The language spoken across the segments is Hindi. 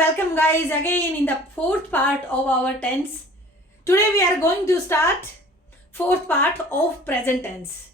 welcome guys again in the fourth part of our tense. Today we are going to start fourth part of present tense.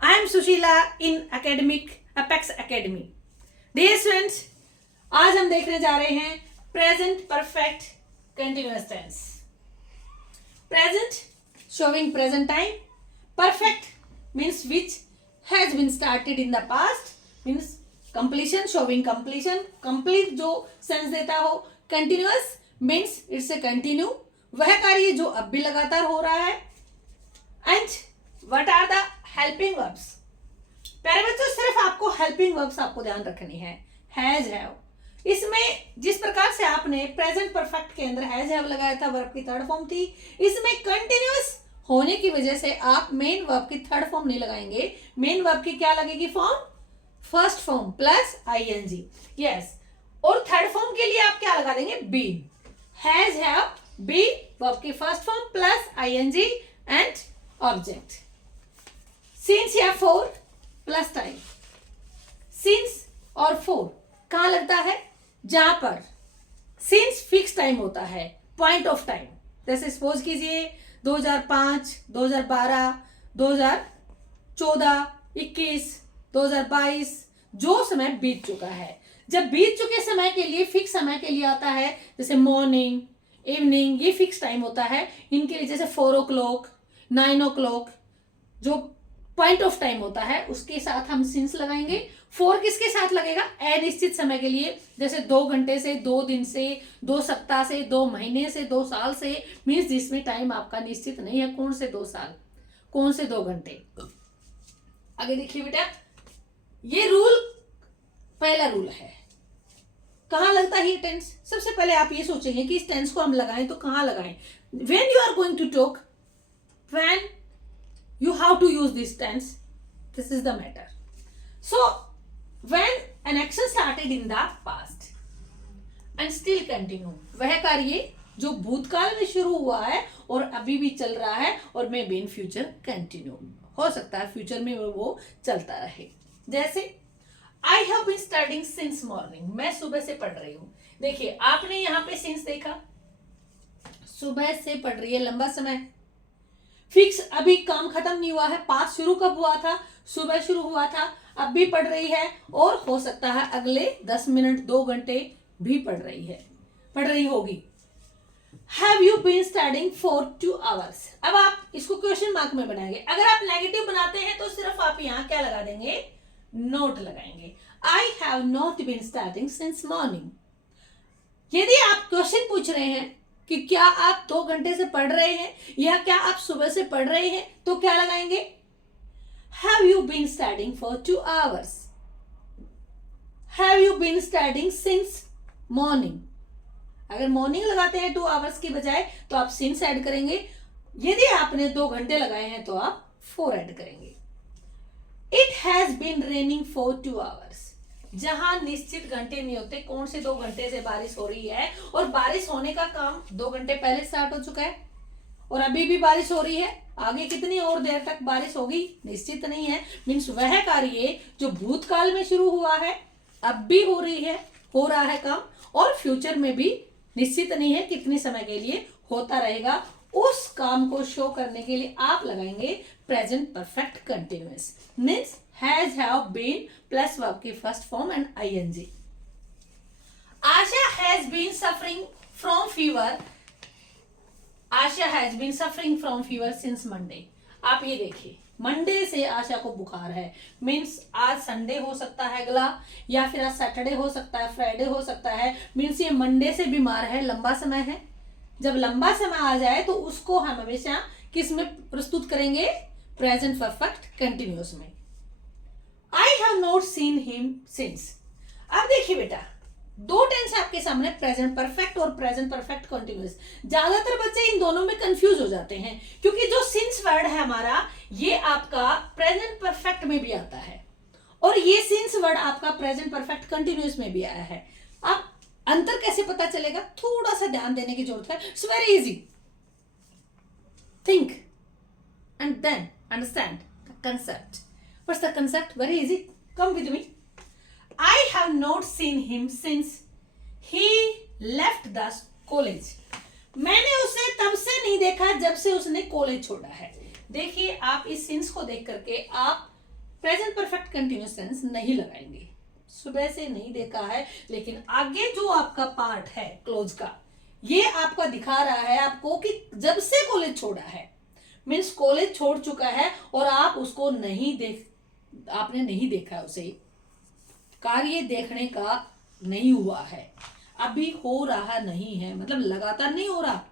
I am Sushila in academic Apex Academy. Dear students, आज हम देखने जा रहे हैं present perfect continuous tense. Present showing present time. Perfect means which has been started in the past, means completion showing completion. Complete जो सेंस देता हो. Continuous means it's a continue, वह कार्य जो अब भी लगातार हो रहा है. And what are the helping verbs? प्यारे बच्चों, सिर्फ आपको helping verbs आपको ध्यान रखनी है. Has, have. इसमें जिस प्रकार से आपने प्रेजेंट परफेक्ट के अंदर हैज हैव लगाया था, वर्ब की थर्ड फॉर्म थी. इसमें कंटिन्यूअस होने की वजह से आप मेन वर्ब की थर्ड फॉर्म नहीं लगाएंगे. मेन वर्ब की क्या लगेगी form? First form plus ING. Yes. और थर्ड फॉर्म के लिए आप क्या लगा देंगे? Been. Has have be verb की first form plus ING and object. Since या फॉर प्लस टाइम. सिंस और फॉर कहां लगता है? जहां पर सिंस फिक्स टाइम होता है, पॉइंट ऑफ टाइम. जैसे सपोज कीजिए 2005, 2012, 2014, 21, 2022 जो समय बीत चुका है. जब बीत चुके समय के लिए फिक्स समय के लिए आता है, जैसे मॉर्निंग, इवनिंग, ये फिक्स टाइम होता है. इनके लिए जैसे 4 o'clock, 9 o'clock जो पॉइंट ऑफ टाइम होता है उसके साथ हम सिंस लगाएंगे. 4 किसके साथ लगेगा? अनिश्चित समय के लिए, जैसे 2 घंटे से, 2 दिन से, 2 सप्ताह से, 2 महीने से, 2 साल से, मीन्स जिसमें टाइम आपका निश्चित नहीं है. कौन से 2 साल, कौन से 2 घंटे. आगे देखिए बेटा, ये रूल पहला रूल है. कहां लगता है ये टेंस? सबसे पहले आप ये सोचेंगे कि इस टेंस को हम लगाएं तो कहां लगाएं. When you are going to talk, when you have to use this tense, this is the matter. So when an action started in the past and still continue, वह कार्य जो भूतकाल में शुरू हुआ है और अभी भी चल रहा है और maybe in future continue हो सकता है फ्यूचर में वो चलता रहे. जैसे I have been studying since morning, मैं सुबह से पढ़ रही हूँ. देखिए आपने यहाँ पे सिंस देखा, सुबह से पढ़ रही है, लंबा समय. फिक्स अभी काम खत्म नहीं हुआ है. पास शुरू कब हुआ था? सुबह शुरू हुआ था. अब भी पढ़ रही है और हो सकता है अगले 10 मिनट 2 घंटे भी पढ़ रही होगी. Have you been studying for 2 hours. अब आप इसको क्वेश्चन मार्क में बनाएंगे. अगर आप नेगेटिव बनाते हैं तो सिर्फ आप यहाँ क्या लगा देंगे? नोट लगाएंगे. I have not been studying since morning. यदि आप क्वेश्चन पूछ रहे हैं कि क्या आप 2 घंटे से पढ़ रहे हैं या क्या आप सुबह से पढ़ रहे हैं, तो क्या लगाएंगे? Have you been studying for 2 hours. Have you been studying since morning. अगर मॉर्निंग लगाते हैं 2 hours की बजाय तो आप सिंस ऐड करेंगे. यदि आपने 2 घंटे लगाए हैं तो आप 4 ऐड करेंगे. It has been raining for 2 hours. जहां निश्चित घंटे नहीं होते, कौन से 2 घंटे से बारिश हो रही है और बारिश होने का काम 2 घंटे पहले स्टार्ट हो चुका है और अभी भी बारिश हो रही है. आगे कितनी और देर तक बारिश होगी निश्चित नहीं है. मीन्स वह कार्य जो भूतकाल में शुरू हुआ है, अब भी हो रहा है काम और फ्यूचर में भी निश्चित नहीं है कितने समय के लिए होता रहेगा. उस काम को शो करने के लिए आप लगाएंगे present perfect continuous. Means has have been plus verb की first form and ING. Asha has been suffering from fever. Asha has been suffering from fever since Monday. आप ये देखिए, मंडे से आशा को बुखार है. मीन्स आज संडे हो सकता है अगला, या फिर आज सैटरडे हो सकता है, फ्राइडे हो सकता है. मीन्स ये मंडे से बीमार है, लंबा समय है. जब लंबा समय आ जाए तो उसको हम हमेशा किस में प्रस्तुत करेंगे? प्रेजेंट परफेक्ट कंटिन्यूअस में. आई have not seen him since. अब देखिए बेटा, 2 टेंस आपके सामने, प्रेजेंट परफेक्ट और प्रेजेंट परफेक्ट कंटिन्यूअस. ज्यादातर बच्चे इन दोनों में कंफ्यूज हो जाते हैं क्योंकि जो सिंस वर्ड है हमारा, ये आपका प्रेजेंट परफेक्ट में भी आता है और ये सिंस वर्ड आपका प्रेजेंट परफेक्ट कंटिन्यूअस में भी आया है. अब अंतर कैसे पता चलेगा? थोड़ा सा ध्यान देने की जरूरत है. It's very easy. Think and then understand the concept. What's the concept? Very easy. Come with me. I have not seen him since he left the college. मैंने उसे तब से नहीं देखा जब से उसने कॉलेज छोड़ा है। देखिए आप इस सिंस को देख करके आप प्रेजेंट परफेक्ट कंटिन्यूअस टेंस नहीं लगाएंगे। सुबह से नहीं देखा है, लेकिन आगे जो आपका पार्ट है क्लोज का, ये आपका दिखा रहा है आपको कि जब से कॉलेज छोड़ा है, मीन्स कॉलेज छोड़ चुका है और आप उसको आपने नहीं देखा, उसे कार्य देखने का नहीं हुआ है, अभी हो रहा नहीं है, मतलब लगातार नहीं हो रहा।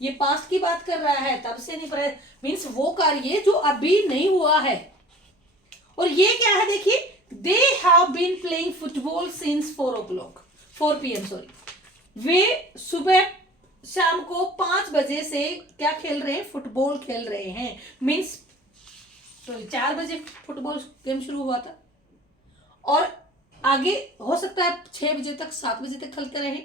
ये पास्ट की बात कर रहा है, तब से नहीं, मीन्स वो कार्य जो अभी नहीं हुआ है। और ये क्या है देखिए, they have been playing football since 4 PM sorry. वे सुबह शाम को 5 बजे से क्या खेल रहे हैं, फुटबॉल खेल रहे हैं। मीन्स 4 बजे फुटबॉल गेम शुरू हुआ था और आगे हो सकता है 6 बजे तक 7 बजे तक खेलते रहे।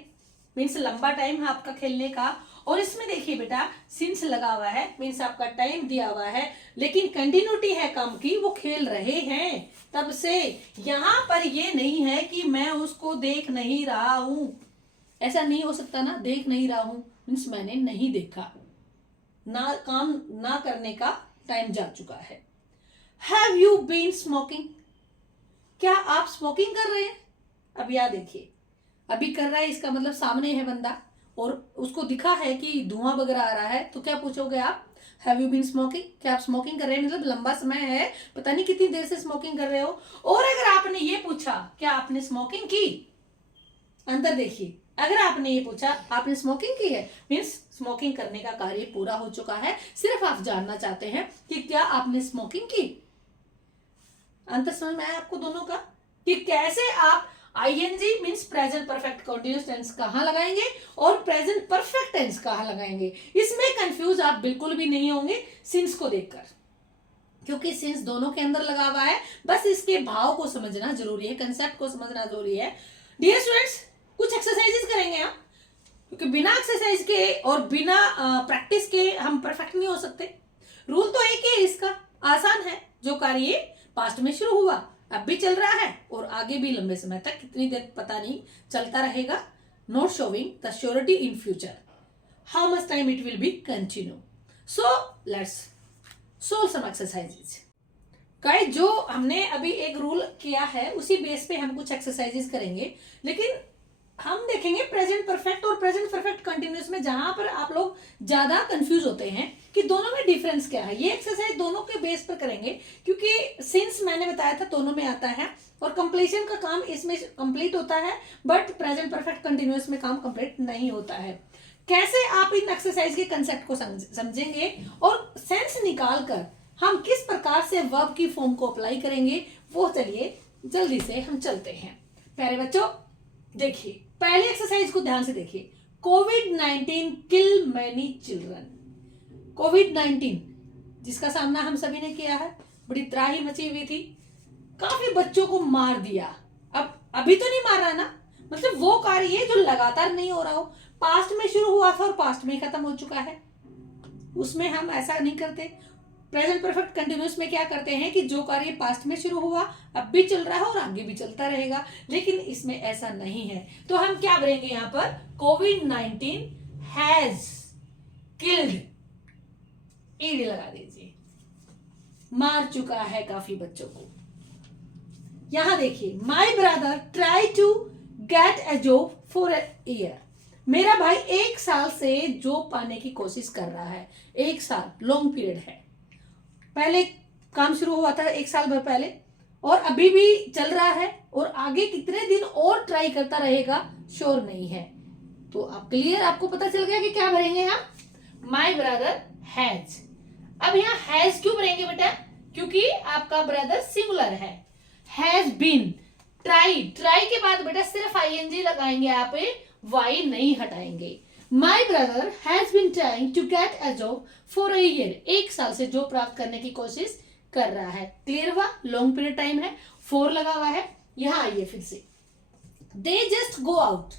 मीन्स लंबा टाइम है आपका खेलने का। और इसमें देखिए बेटा सिंस लगा हुआ है, मीन्स आपका टाइम दिया हुआ है, लेकिन कंटिन्यूटी है काम की, वो खेल रहे हैं तब से। यहां पर ये नहीं है कि मैं उसको देख नहीं रहा हूं, ऐसा नहीं हो सकता ना, देख नहीं रहा हूं मीन्स मैंने नहीं देखा, ना काम ना करने का टाइम जा चुका है। हैव यू बीन स्मोकिंग, क्या आप स्मोकिंग कर रहे हैं? अब याद देखिए, अभी कर रहा है इसका मतलब सामने है बंदा और उसको दिखा है कि धुआं वगैरह आ रहा है, तो क्या पूछोगे आप, हैव यू बीन स्मोकिंग, क्या आप स्मोकिंग कर रहे हैं, मतलब लंबा समय है, पता नहीं कितनी देर से स्मोकिंग कर रहे हो। और अगर आपने ये पूछा क्या आपने स्मोकिंग की, अंदर देखिए, अगर आपने ये पूछा आपने स्मोकिंग की है, मीन्स स्मोकिंग करने का कार्य पूरा हो चुका है, सिर्फ आप जानना चाहते हैं कि क्या आपने स्मोकिंग की। अंतर समझ में आया आपको दोनों का कि कैसे आप ING means present perfect continuous tense कहां लगाएंगे और प्रेजेंट परफेक्ट टेंस कहां लगाएंगे। इसमें कंफ्यूज आप बिल्कुल भी नहीं होंगे सिंस को देखकर, क्योंकि सिंस दोनों के अंदर लगा हुआ है, बस इसके भाव को समझना जरूरी है, कंसेप्ट को समझना जरूरी है। डियर स्टूडेंट्स, कुछ एक्सरसाइजेस करेंगे हम, क्योंकि बिना एक्सरसाइज के और बिना प्रैक्टिस के हम परफेक्ट नहीं हो सकते। रूल तो एक ही है इसका, आसान है, जो कार्य पास्ट में शुरू हुआ अब भी चल रहा है और आगे भी लंबे समय तक, कितनी देर पता नहीं, चलता रहेगा। Not showing the surety in future, how much time it will be continue. So let's solve some exercises. Guys, जो हमने अभी एक रूल किया है उसी बेस पे हम कुछ एक्सरसाइजेज करेंगे, लेकिन हम देखेंगे प्रेजेंट परफेक्ट और प्रेजेंट परफेक्ट कंटिन्यूअस में जहां पर आप लोग ज्यादा कंफ्यूज होते हैं कि दोनों में डिफरेंस क्या है। ये एक्सरसाइज दोनों के बेस पर करेंगे, क्योंकि सिंस मैंने बताया था दोनों में आता है और कंप्लीशन का काम इसमें कंप्लीट होता है, बट प्रेजेंट परफेक्ट कंटिन्यूअस में काम कंप्लीट नहीं होता है। कैसे आप इन एक्सरसाइज के कंसेप्ट को समझेंगे और सेंस निकाल कर हम किस प्रकार से वर्ब की फॉर्म को अप्लाई करेंगे, वो चलिए जल्दी से हम चलते हैं। प्यारे बच्चों देखिए, पहले एक्सरसाइज को ध्यान से देखिए। कोविड-19 किल मैनी चिल्ड्रन। कोविड-19 जिसका सामना हम सभी ने किया है, बड़ी त्राही मची हुई थी, काफी बच्चों को मार दिया। अब अभी तो नहीं मार रहा ना, मतलब वो कार्य जो लगातार नहीं हो रहा हो, पास्ट में शुरू हुआ था और पास्ट में खत्म हो चुका है, उसमें हम ऐसा नहीं करते। प्रेजेंट परफेक्ट कंटिन्यूअस में क्या करते हैं कि जो कार्य पास्ट में शुरू हुआ अब भी चल रहा है और आगे भी चलता रहेगा, लेकिन इसमें ऐसा नहीं है। तो हम क्या करेंगे यहां पर, कोविड-19 हैज किल्ड, ईडी लगा दीजिए, मार चुका है काफी बच्चों को। यहां देखिए, my brother try to get a job for a year. मेरा भाई 1 साल से जॉब पाने की कोशिश कर रहा है। 1 साल लॉन्ग पीरियड है, पहले काम शुरू हुआ था 1 साल भर पहले और अभी भी चल रहा है और आगे कितने दिन और ट्राई करता रहेगा श्योर नहीं है। तो आप क्लियर, आपको पता चल गया कि क्या भरेंगे हम, माई ब्रदर हैज। अब यहाँ हैज क्यों भरेंगे बेटा, क्योंकि आपका ब्रदर सिंगुलर है। हैज बीन, ट्राई, ट्राई के बाद बेटा सिर्फ आईएनजी लगाएंगे, आप वाई नहीं हटाएंगे। My brother has been trying to get a job for a year, 1 साल से जॉब प्राप्त करने की कोशिश कर रहा है। क्लियर हुआ, लॉन्ग पीरियड टाइम है, 4 लगा हुआ है। यहां आइए फिर से, दे जस्ट गो आउट,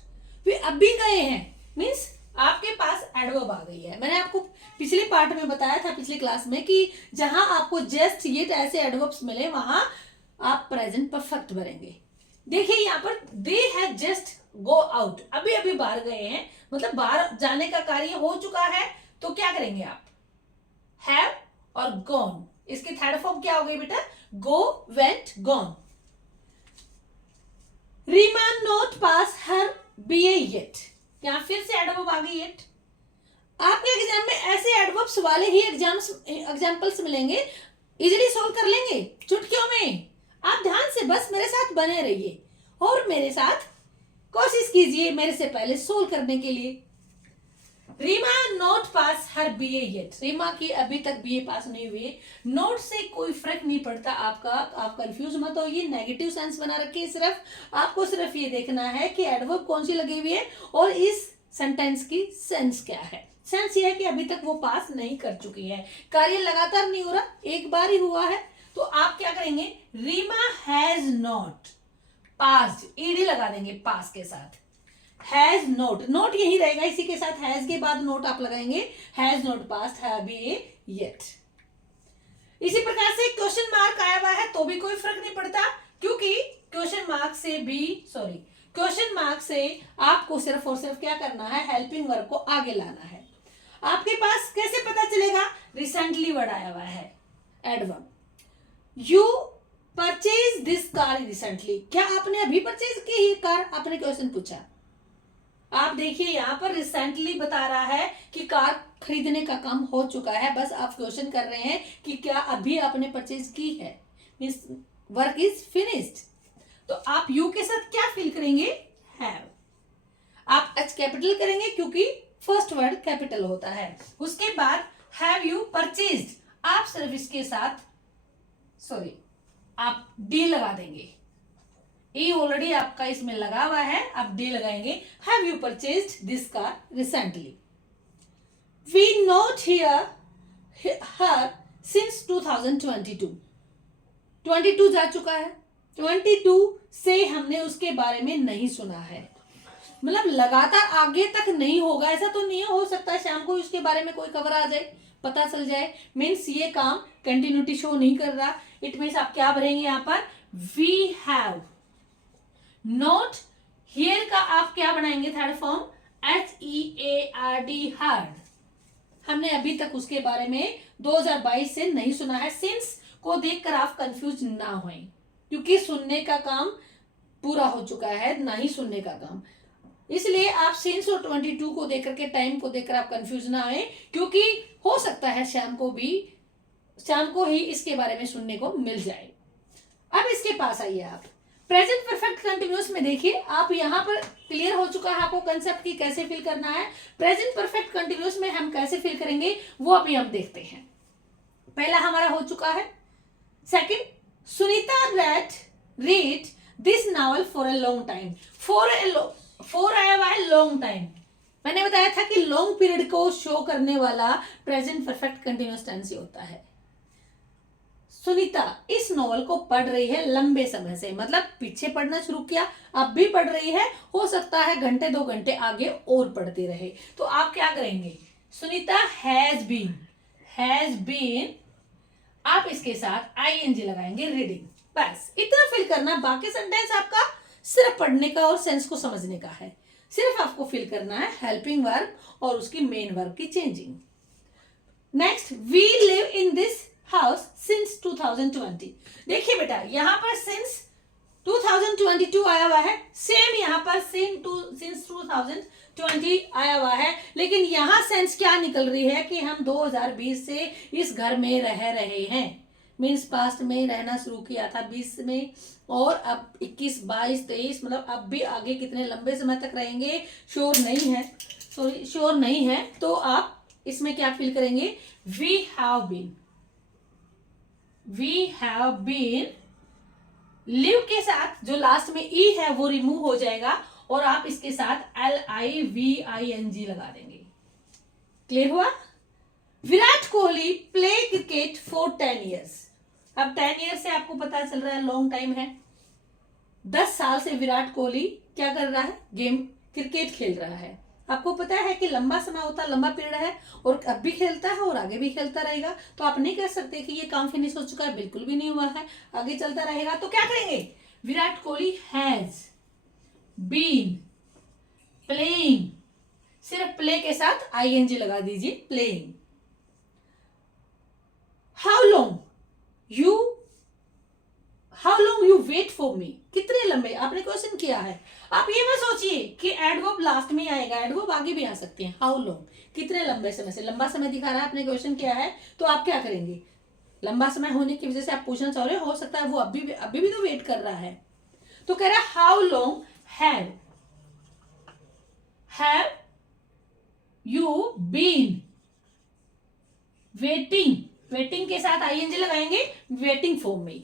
वे अभी गए हैं, मीन्स आपके पास एडवर्ब आ गई है। मैंने आपको पिछले पार्ट में बताया था, पिछली क्लास में, कि जहां आपको जस्ट येट ऐसे एडवर्ब्स मिले वहां आप प्रेजेंट परफेक्ट भरेंगे। देखिए यहां पर they have just go out, अभी अभी बाहर गए हैं, मतलब बाहर जाने का कार्य हो चुका है, तो क्या करेंगे आप, हैव और गॉन, इसकी थर्ड फॉर्म क्या हो गई बेटा, go, went, gone. Reema not pass her BA yet, यहां फिर से एडवर्ब आ गई येट। आपके एग्जाम में ऐसे एडवर्ब्स वाले ही एग्जाम्पल्स मिलेंगे, इजीली सोल्व कर लेंगे चुटकियों में। आप ध्यान से बस मेरे साथ बने रहिए और मेरे साथ कोशिश कीजिए मेरे से पहले सोल्व करने के लिए। Reema not pass her BA yet, Reema की अभी तक बीए पास नहीं हुई। नोट से कोई फर्क नहीं पड़ता आपका, आप कंफ्यूज मत होइए, नेगेटिव सेंस बना रखिए, सिर्फ आपको सिर्फ ये देखना है कि एडवर्ब कौन सी लगी हुई है और इस सेंटेंस की सेंस क्या है। सेंस ये है कि अभी तक वो पास नहीं कर चुकी है, कार्य लगातार नहीं हो रहा, एक बार ही हुआ है। तो आप क्या करेंगे, Reema has not passed, ED लगा देंगे पास के साथ, हैज नोट, नोट यही रहेगा, इसी के साथ हैज के बाद नोट आप लगाएंगे, has note passed her BA yet. इसी प्रकार से क्वेश्चन मार्क आया हुआ है तो भी कोई फर्क नहीं पड़ता, क्योंकि क्वेश्चन मार्क से भी क्वेश्चन मार्क से आपको सिर्फ और सिर्फ क्या करना है, हेल्पिंग वर्ब को आगे लाना है। आपके पास कैसे पता चलेगा, रिसेंटली वर्ड आया हुआ है, adverb. You purchase this car recently, क्या आपने अभी परचेज की ही कार, आपने क्वेश्चन पूछा। आप देखिए यहाँ पर रिसेंटली बता रहा है कि कार खरीदने का काम हो चुका है, बस आप क्वेश्चन कर रहे हैं कि क्या अभी आपने परचेज की है, मींस वर्क इज फिनिश्ड। तो आप यू के साथ क्या फिल करेंगे, हैव। आप एच कैपिटल करेंगे क्योंकि फर्स्ट वर्ड कैपिटल होता है। उसके बाद हैव यू परचेज्ड, आप सिर्फ इसके साथ आप डी लगा देंगे, ई ऑलरेडी आपका इसमें लगा हुआ है, आप डी लगाएंगे, have you purchased this car recently. We not hear her since 2022, 22 जा चुका है, 22 से हमने उसके बारे में नहीं सुना है, मतलब लगातार आगे तक नहीं होगा, ऐसा तो नहीं हो सकता शाम को उसके बारे में कोई खबर आ जाए, पता चल जाए, मीन्स ये काम कंटिन्यूटी शो नहीं कर रहा। इट मीन्स आप क्या भरेंगे यहाँ पर, वी हैव नॉट, हियर का आप क्या बनाएंगे थर्ड फॉर्म, HEARD, हर्ड, हमने अभी तक उसके बारे में 2022 से नहीं सुना है। सिंस को देखकर आप कंफ्यूज ना हों, क्योंकि सुनने का काम पूरा हो चुका है, ना ही सुनने का काम, इसलिए आप सिंस और 22 को देख करके, टाइम को देखकर आप कंफ्यूज ना आए, क्योंकि हो सकता है शाम को ही इसके बारे में सुनने को मिल जाए। अब इसके पास आइए आप, प्रेजेंट परफेक्ट कंटिन्यूअस में देखिए, आप यहाँ पर क्लियर हो चुका है आपको कंसेप्ट की कैसे फिल करना है। प्रेजेंट परफेक्ट कंटिन्यूअस में हम कैसे फिल करेंगे वो अभी हम देखते हैं। पहला हमारा हो चुका है। Second, Sunita read this novel for a long time, for आया हुआ है लॉन्ग टाइम, मैंने बताया था कि लॉन्ग पीरियड को शो करने वाला प्रेजेंट परफेक्ट कंटिन्यूअस टेंस ही होता है। सुनीता इस नॉवल को पढ़ रही है लंबे समय से, मतलब पीछे पढ़ना शुरू किया, अब भी पढ़ रही है, हो सकता है घंटे 2 घंटे आगे और पढ़ती रहे। तो आप क्या करेंगे, सुनीता हैज बीन, आप इसके साथ ING लगाएंगे, रीडिंग, बस इतना फिल करना। बाकी सेंटेंस आपका सिर्फ पढ़ने का और सेंस को समझने का है, सिर्फ आपको फिल करना है हेल्पिंग वर्ब और उसकी मेन वर्ब की changing. Next, we live in this house since 2020, देखिए बेटा यहाँ पर सिंस 2022 आया हुआ है, सेम यहाँ पर सिंस 2020 आया हुआ है, लेकिन यहाँ सेंस क्या निकल रही है कि हम 2020 से इस घर में रह रहे हैं, मीन्स पास्ट में रहना शुरू किया था 20 में, और अब 21, 22, 23, मतलब अब भी आगे कितने लंबे समय तक रहेंगे श्योर नहीं है। तो आप इसमें क्या फिल करेंगे, वी हैव बीन, लिव के साथ जो लास्ट में ई है वो रिमूव हो जाएगा और आप इसके साथ LIVING लगा देंगे। क्लियर हुआ। Virat Kohli play cricket for 10 years, अब 10 years से आपको पता चल रहा है लॉन्ग टाइम है, 10 साल से विराट कोहली क्या कर रहा है, गेम क्रिकेट खेल रहा है। आपको पता है कि लंबा समय होता है, लंबा पीरियड है, और अब भी खेलता है और आगे भी खेलता रहेगा। तो आप नहीं कह सकते कि ये काम फिनिश हो चुका है, बिल्कुल भी नहीं हुआ है, आगे चलता रहेगा। तो क्या करेंगे, Virat Kohli has been play के साथ आईएनजी लगा दीजिए, playing. How long you wait for me, कितने लंबे, आपने क्वेश्चन किया है। आप ये मत सोचिए कि एडवर्ब लास्ट में आएगा, एडवर्ब आगे भी आ सकते हैं। हाउ लॉन्ग, कितने लंबे समय से, लंबा समय दिखा रहा है, आपने क्वेश्चन किया है, तो आप क्या करेंगे, लंबा समय होने की वजह से आप पूछना चाह रहे हो सकता है वो अभी भी तो वेट कर रहा है। तो कह रहा है how long have you been waiting, waiting के साथ आईएनजी लगाएंगे, waiting for me.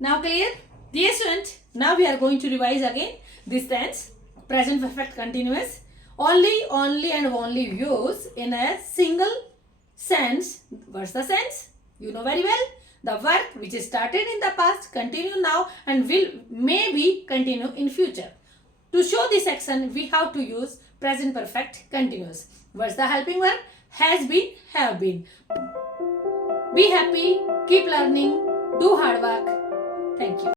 Now clear? Dear student, now we are going to revise again this tense, present perfect continuous. Only and only use in a single sense. What's the sense? You know very well. The work which is started in the past, continue now and will maybe continue in future. To show this action, we have to use present perfect continuous. What's the helping verb? Has been, have been. Be happy, keep learning, do hard work. Thank you.